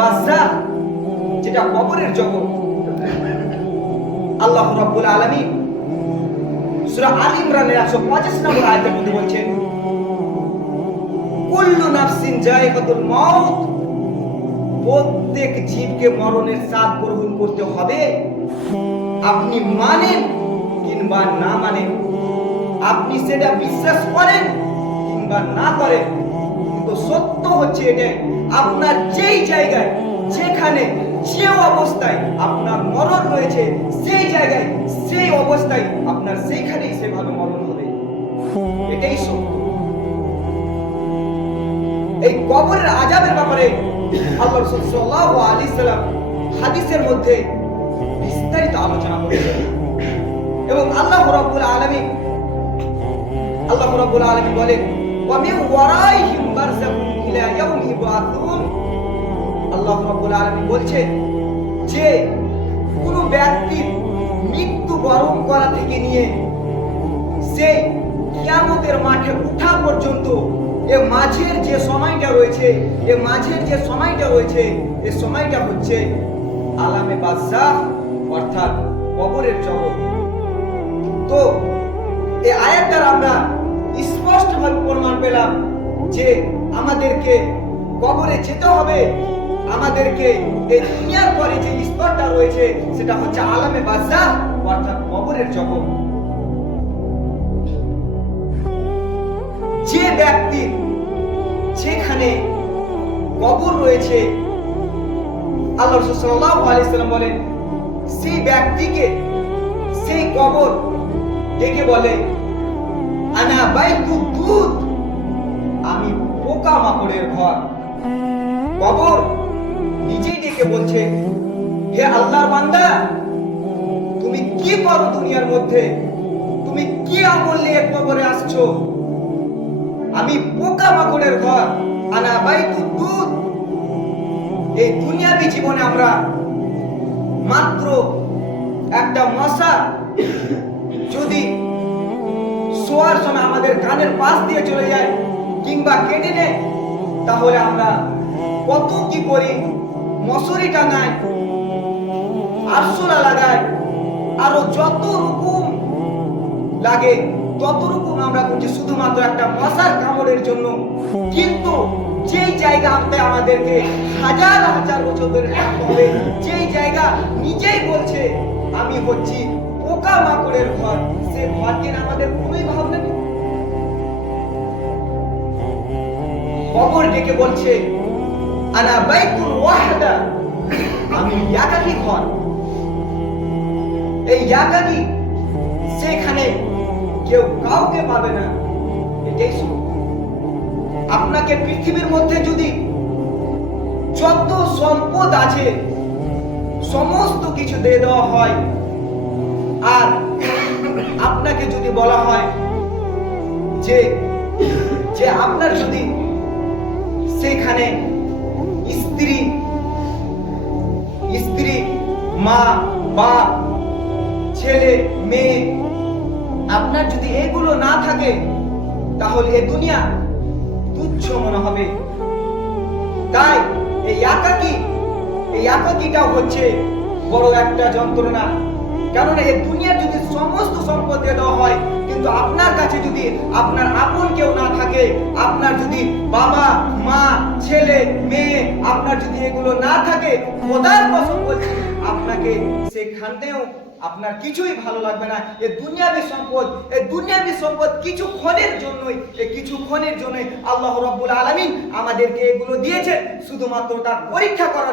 বারযাখ, যেটা কবরের জগৎ। আল্লাহ রাব্বুল আলামিন সূরা আল ইমরানের 185 নম্বর আয়াতের মধ্যে বলছেন, কুল্লু নাফসিন যায়িকাতুল মাউত, প্রত্যেক জীবকে মরণের স্বাদ গ্রহণ করতে হবে। আপনি মানেন কিংবা না মানেন, আপনি সেটা বিশ্বাস করেন কিংবা না করেন, কিন্তু সত্য হচ্ছে এটা, আপনার যেই জায়গায়, যেখানে, যে অবস্থায় আপনার মরণ রয়েছে, সেই জায়গায়, সেই অবস্থায় আপনার সেইখানেই সেভাবে মরণ হবে। এটাই সত্য। এই কবরের আযাবের ব্যাপারে আল্লাহ রাসূল সাল্লাল্লাহু আলাইহি সাল্লাম হাদিসের মধ্যে বিস্তারিত আলোচনা করেছেন। এবং আল্লাহ রাব্বুল আলামিন বলেন, ওয়া মিন ওয়ারাইহিম বারযাখুন ইলা ইয়াউমি ইউবআসুন। আল্লাহ রাব্বুল আলামিন বলছেন যে কোন ব্যক্তির মৃত্যু বরণ করা থেকে নিয়ে সেই কিয়ামতের মাঠে ওঠা পর্যন্ত এ মাঝের যে সময়টা রয়েছে, এই সময়টা হচ্ছে আলামে বারযাখ, অর্থাৎ কবরের জগৎ। তো এই আয়াতটার আমরা স্পষ্টভাবে প্রমাণ পেলাম যে আমাদেরকে কবরে যেতে হবে, আমাদেরকে এই দুনিয়ার পরে যে স্তরটা রয়েছে সেটা হচ্ছে আলামে বারযাখ, অর্থাৎ কবরের জগৎ। যে ব্যক্তির যেখানে কবর রয়েছে, আল্লাহ রাসূল সাল্লাল্লাহু আলাইহি সাল্লাম বলেন, সেই ব্যক্তিকে সেই কবর ডেকে বলে, আনা বাইতুদ দুদ, আমি পোকামাকড়ের ঘর। কবর নিজেই ডেকে বলছে, হে আল্লাহর বান্দা, তুমি কি করো দুনিয়ার মধ্যে, তুমি কি আমল নিয়ে কবরে আসছো? আমি পোকামাকড়ের ঘর, আনা বাইতুদ দুদ। এই দুনিয়াবী জীবনে আমরা মাত্র একটা মশা যদি শোয়ার সময় আমাদের কানের পাশ দিয়ে চলে যায় কিংবা কেটে নেয়, তাহলে আমরা কত কি করি, মশারি টাঙাই, আরশোলা লাগাই, আরো যত রকম লাগে তত রকম আমরা করছি শুধুমাত্র একটা মশার কামড়ের জন্য। কিন্তু যেই জায়গা আমাদেরকে হাজার হাজার বছর ধরে থাকতে হবে, যেই জায়গা নিজেই বলছে আমি হচ্ছি পোকামাকড়ের ঘর, সে ঘরকে আমাদের কোনোই ভাবনা নেই। কবর ডেকে বলছে, আনা বাইতুল ওয়াহদা, আমি একাকী ঘর। এই একাকী, সেখানে কেউ কাউকে পাবে না। এটাই সত্য। আপনাকে পৃথিবীর মধ্যে যদি যত সম্পদ আছে সমস্ত কিছু দিয়ে দেওয়া হয়, আর আপনাকে যদি বলা হয় যে যে আপনার যদি সেখানে স্ত্রী, মা, বাপ, ছেলে, মেয়ে, আপনার যদি এগুলো না থাকে, তাহলে এই দুনিয়া তুচ্ছ মনে হবে। তাই এই একাকীটা হচ্ছে বড় একটা যন্ত্রণা। কারণ এই দুনিয়ার যদি সমস্ত সম্পদ দিয়ে দেওয়া হয়, কিন্তু আপনার কাছে যদি আপনার আপন কেউ না থাকে, আপনার যদি বাবা, মা, ছেলে, মেয়ে, আপনার যদি এগুলো না থাকে, খোদার কসম বলছি, আপনাকে সেখানেও আপনার কিছুই ভালো লাগবে না। এই দুনিয়াবী সম্পদ কিছুক্ষণের জন্যই আল্লাহ রাব্বুল আলামিন আমাদেরকে এগুলো দিয়েছেন শুধুমাত্র তার পরীক্ষা করার জন্য।